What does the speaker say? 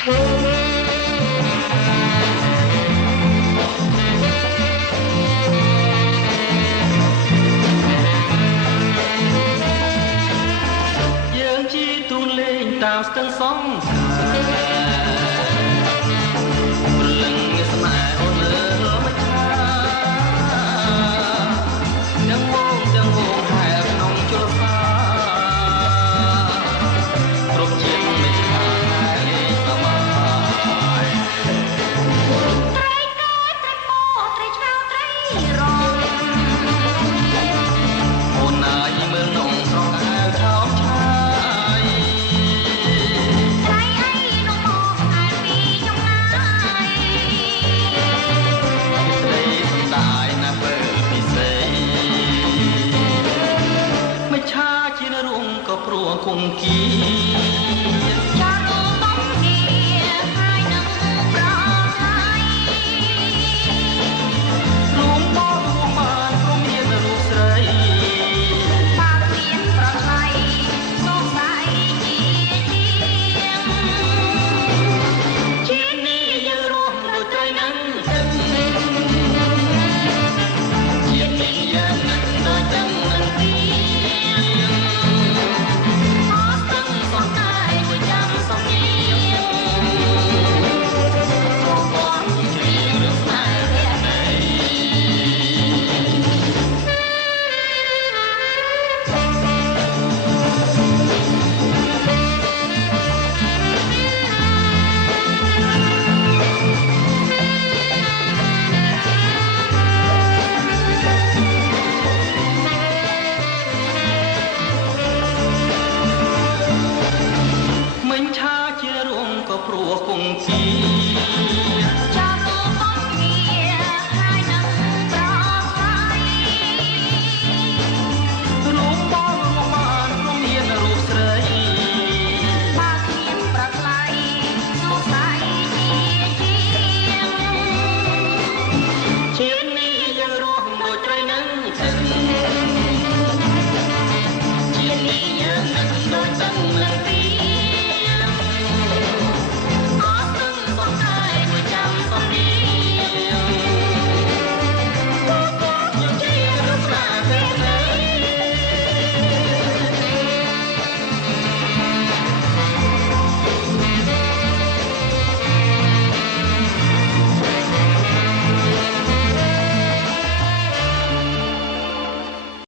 យើងជីទូនលេងតាមស្ទឹងសងព្រលឹងស្នេហ៍អូនលើមិនខាទាំងវងហែក្នុងជលសាគ្រប់ជាងមិនឆ្ងាយលេងសប្បាយត្រីកោត្រីពោត្រីឆ្កោត្រីរងអូនណាយមើលនងស្រស់អាវឆោមឆាយត្រីអីនំមកអាយពីចំណាយត្រីសំដាយណាស់បើពិសេសមិនឆាជារួមក៏ព្រោះគង្គគីចារួមបងនេះហើយនឹងប្រថ្លៃរួមបងរួមបានក៏មានរូបស្រីបើមានប្រថ្លៃសងស្័យជានេះយើងរួមដូចត្រីនឹងជានេះយើងនឹងដូចទឹកនឹងទីអស់ទឹកសោះតែមួយចាំសំនៀងបងជ្រៀងរឿងស្នេហ៍រះនៃមិញឆាជារួមក៏ព្រោះគង្គគីចារួមបងនេះហើយនឹងប្រថ្លៃរួមបងរួមបានក៏មានរូបស្រីបើគ្មានប្រថ្លៃសួស្ដីជាជាតិនេះយើងរស់ដូចត្រីនឹងទឹកជាតិនេះយើងនឹងដូចទឹកនឹង